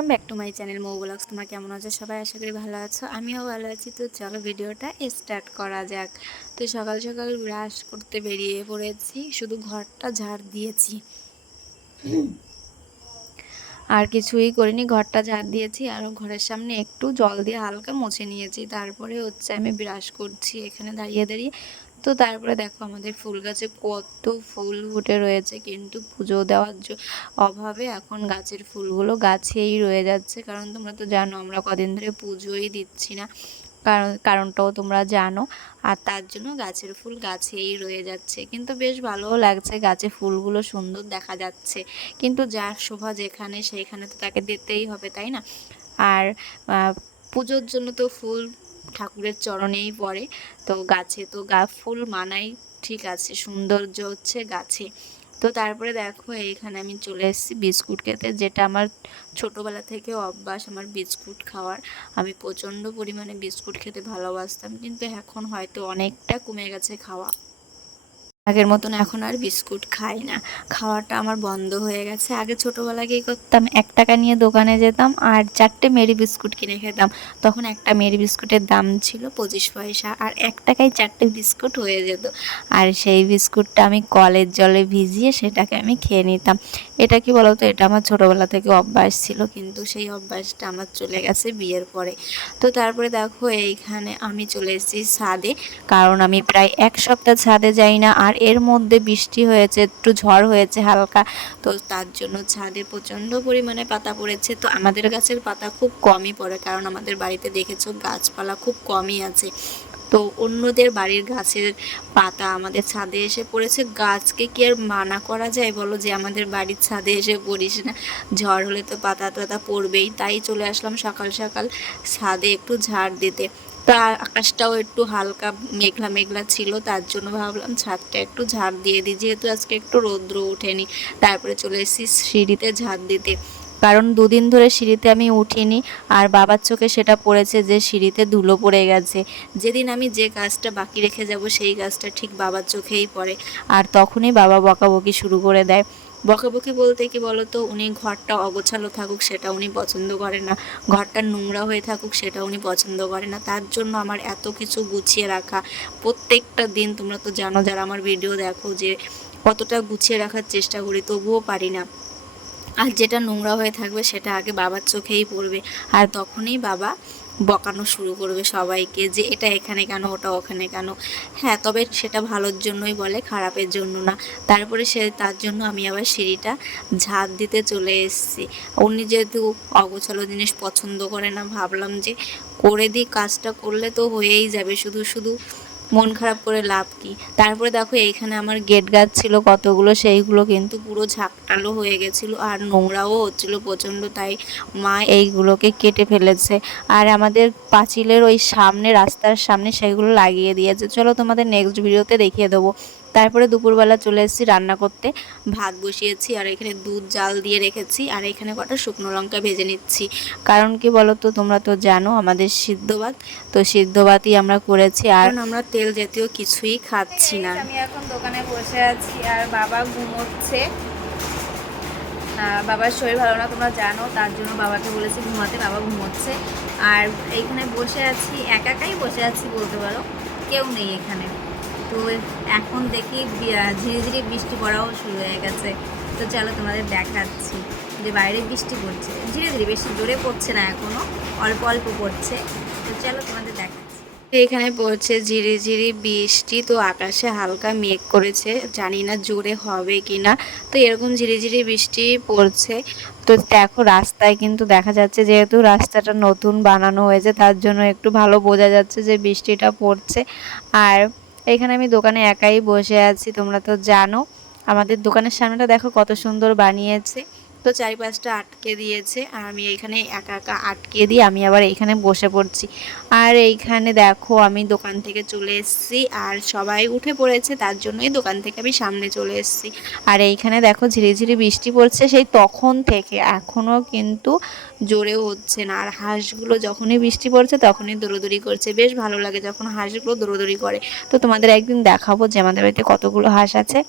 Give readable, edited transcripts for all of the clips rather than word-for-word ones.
Welcome back to my channel Mou blogs. তোমরা কেমন আছো সবাই? আশা করি ভালো আছো, আমিও ভালো আছি। তো চলো ভিডিওটা স্টার্ট করা যাক। তো সকাল সকাল ব্রাশ করতে বেরিয়ে পড়েছি, শুধু ঘরটা ঝাড় দিয়েছি, আর কিছুই করিনি। ঘরটা ঝাড় দিয়েছি আর ঘরের সামনে একটু জল দিয়ে হালকা মুছে নিয়েছি। তারপরে হচ্ছে আমি ব্রাশ করছি এখানে দাঁড়িয়ে দাঁড়িয়ে। তো তারপরে দেখো আমাদের ফুল গাছে কত ফুল ফুটে রয়েছে, কিন্তু পুজো দেওয়ার অভাবে এখন গাছের ফুলগুলো গাছেই রয়ে যাচ্ছে। কারণ তোমরা তো জানো আমরা কদিন ধরে পুজোই দিচ্ছি না, কারণটাও তোমরা জানো। আর তার জন্য গাছের ফুল গাছেই রয়ে যাচ্ছে, কিন্তু বেশ ভালোও লাগছে, গাছে ফুলগুলো সুন্দর দেখা যাচ্ছে। কিন্তু যার শোভা যেখানে সেইখানে তো তাকে দিতেই হবে, তাই না? আর পুজোর জন্য তো ফুল ঠাকুরের চরণেই পড়ে, তো গাছে তো ফুল মানাই, ঠিক আছে, সৌন্দর্য হচ্ছে গাছে। তো তারপরে দেখো এইখানে আমি চলে এসেছি বিস্কুট খেতে, যেটা আমার ছোটোবেলা থেকে অভ্যাস আমার বিস্কুট খাওয়ার। আমি প্রচণ্ড পরিমাণে বিস্কুট খেতে ভালোবাসতাম, কিন্তু এখন হয়তো অনেকটা কমে গেছে খাওয়া। আগের মতন এখন আর বিস্কুট খাই না, খাওয়াটা আমার বন্ধ হয়ে গেছে। আগে ছোটোবেলায় কী করতাম, 1 টাকা নিয়ে দোকানে যেতাম আর 4টে মেরি বিস্কুট কিনে খেতাম। তখন একটা মেরি বিস্কুটের দাম ছিল 25 পয়সা, আর 1 টাকায় 4টে বিস্কুট হয়ে যেত। আর সেই বিস্কুটটা আমি কলের জলে ভিজিয়ে সেটাকে আমি খেয়ে নিতাম। এটা কি বলতো, এটা আমার ছোটোবেলা থেকে অভ্যাস ছিল, কিন্তু সেই অভ্যাসটা আমার চলে গেছে বিয়ের পরে। তো তারপরে দেখো এইখানে আমি চলে এসেছি ছাদে, কারণ আমি প্রায় 1 সপ্তাহ ছাদে যাই না। আর এর মধ্যে বৃষ্টি হয়েছে, একটু ঝড় হয়েছে হালকা, তো তার জন্য ছাদে প্রচণ্ড পরিমাণে পাতা পড়েছে। তো আমাদের গাছের পাতা খুব কমই পড়ে, কারণ আমাদের বাড়িতে দেখেছো গাছপালা খুব কমই আছে। তো অন্যদের বাড়ির গাছের পাতা আমাদের ছাদে এসে পড়েছে, গাছকে কি আর মানা করা যায় বলো যে আমাদের বাড়ির ছাদে এসে পড়িস না? ঝড় হলে তো পাতা টাতা পড়বেই, তাই চলে আসলাম সকাল সকাল ছাদে একটু ঝাড় দিতে। তো আকাশটাও একটু হালকা মেঘলা মেঘলা ছিল, তার জন্য ভাবলাম ছাদটা একটু ঝাড় দিয়ে দিই, যেহেতু আজকে একটু রৌদ্র ওঠেনি। তারপরে চলে এসেছি সিঁড়িতে ঝাড় দিতে, কারণ 2 দিন ধরে সিঁড়িতে আমি উঠিনি। আর বাবার চোখে সেটা পড়েছে যে সিঁড়িতে ধুলো পড়ে গেছে। যেদিন আমি যে কাজটা বাকি রেখে যাব সেই কাজটা ঠিক বাবার চোখেই পড়ে, আর তখনই বাবা বকাবকি শুরু করে দেয়। বকাবকি বলতে কি বলতো, উনি ঘরটা অগোছালো থাকুক সেটা উনি পছন্দ করে না, ঘরটা নোংরা হয়ে থাকুক সেটা উনি পছন্দ করে না। তার জন্য আমার এত কিছু গুছিয়ে রাখা প্রত্যেকটা দিন, তোমরা তো জানো যারা আমার ভিডিও দেখো যে কতটা গুছিয়ে রাখার চেষ্টা করি, তবুও পারি না। আর যেটা নোংরা হয়ে থাকবে সেটা আগে বাবার চোখেই পড়বে, আর তখনই বাবা বকানো শুরু করবে সবাইকে যে এটা এখানে কেন, ওটা ওখানে কেন। হ্যাঁ, তবে সেটা ভালোর জন্যই বলে, খারাপের জন্য না। তারপরে তার জন্য আমি আবার সিঁড়িটা ঝাড় দিতে চলে এসেছি। উনি যেহেতু অগোছালো জিনিস পছন্দ করে না, ভাবলাম যে করে দিই, কাজটা করলে তো হয়েই যাবে, শুধু শুধু মন খারাপ করে লাভ কি। তারপরে দেখো এইখানে আমার গেট গাছ ছিল কতগুলো, সেইগুলো কিন্তু পুরো ঝাঁকটালো হয়ে গেছিলো আর নোংরাও হচ্ছিলো প্রচণ্ড, তাই মা এইগুলোকে কেটে ফেলেছে। আর আমাদের পাঁচিলের ওই সামনে, রাস্তার সামনে সেগুলো লাগিয়ে দিয়েছে। চলো তোমাদের নেক্সট ভিডিওতে দেখিয়ে দেবো। তারপরে দুপুরবেলা চলে এসেছি রান্না করতে, ভাত বসিয়েছি আর এখানে দুধ জাল দিয়ে রেখেছি, আর এখানে কটা শুকনো লঙ্কা ভেজে নিচ্ছি। কারণ কি বলো তো, তোমরা তো জানো আমাদের সিদ্ধ ভাত, তো সিদ্ধ ভাতই আমরা করেছি, আর আমরা তেল জাতীয় কিছুই খাচ্ছি না। আমি এখন দোকানে বসে আছি আর বাবা ঘুমোচ্ছে। বাবার শরীর ভালো না তোমরা জানো, তার জন্য বাবাকে বলেছি ঘুমাতে, বাবা ঘুমোচ্ছে। আর এইখানে বসে আছি, একাই বসে আছি বলতে পারো, কেউ নেই এখানে। তো এখন দেখি ঝিরিঝিরি বৃষ্টি পড়াও শুরু হয়ে গেছে। তো চলো তোমাদের দেখাচ্ছি যে বাইরে বৃষ্টি পড়ছে, ধীরে ধীরে, বেশি জোরে পড়ছে না, এখনও অল্প অল্প পড়ছে। তো চলো তোমাদের দেখাচ্ছি। এখানে পড়ছে ঝিরিঝিরি বৃষ্টি, তো আকাশে হালকা মেঘ করেছে, জানি না জোরে হবে কিনা। তো এরকম ঝিরিঝিরি বৃষ্টি পড়ছে। তো দেখো রাস্তায় কিন্তু দেখা যাচ্ছে, যেহেতু রাস্তাটা নতুন বানানো হয়েছে তার জন্য একটু ভালো বোঝা যাচ্ছে যে বৃষ্টিটা পড়ছে। আর এখানে আমি দোকানে একাই বসে আছি, তোমরা তো জানো আমাদের দোকানের সামনেটা দেখো কত সুন্দর বানিয়েছে। তো চারিপাশটা আটকে দিয়েছে, আর আমি এখানে একা একা আটকে দিয়ে আমি আবার এইখানে বসে পড়ছি। আর এইখানে দেখো আমি দোকান থেকে চলে এসেছি আর সবাই উঠে পড়েছে, তার জন্যই দোকান থেকে আমি সামনে চলে এসেছি। আর এইখানে দেখো ঝিরিঝিরি বৃষ্টি পড়ছে সেই তখন থেকে, এখনও কিন্তু জোরেও হচ্ছে না। আর হাঁসগুলো যখনই বৃষ্টি পড়ছে তখনই দৌড়োদৌড়ি করছে, বেশ ভালো লাগে যখন হাঁসগুলো দৌড়োদৌড়ি করে। তো তোমাদের একদিন দেখাবো যে আমাদের বাড়িতে কতগুলো হাঁস আছে।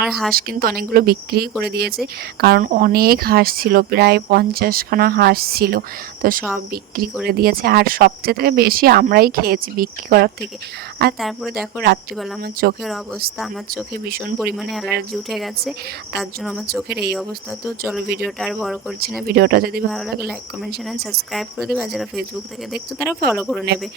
আর হাঁস কিন্তু অনেকগুলো বিক্রি করে দিয়েছে, কারণ অনেক হাঁস ছিল, প্রায় 50খানা হাঁস ছিল। তো সব বিক্রি করে দিয়েছে, আর সবচেয়ে থেকে বেশি আমরাই খেয়েছি বিক্রি করার থেকে। আর তারপরে দেখো রাত্রিবেলা আমার চোখের অবস্থা, আমার চোখে ভীষণ পরিমাণে অ্যালার্জি উঠে গেছে, তার জন্য আমার চোখের এই অবস্থা। তো চলো ভিডিওটা আর বড় করছি না, ভিডিওটা যদি ভালো লাগে লাইক কমেন্ট শেয়ার সাবস্ক্রাইব করে দেবে, আর যারা ফেসবুক থেকে দেখছো তারা ফলো করে নেবে।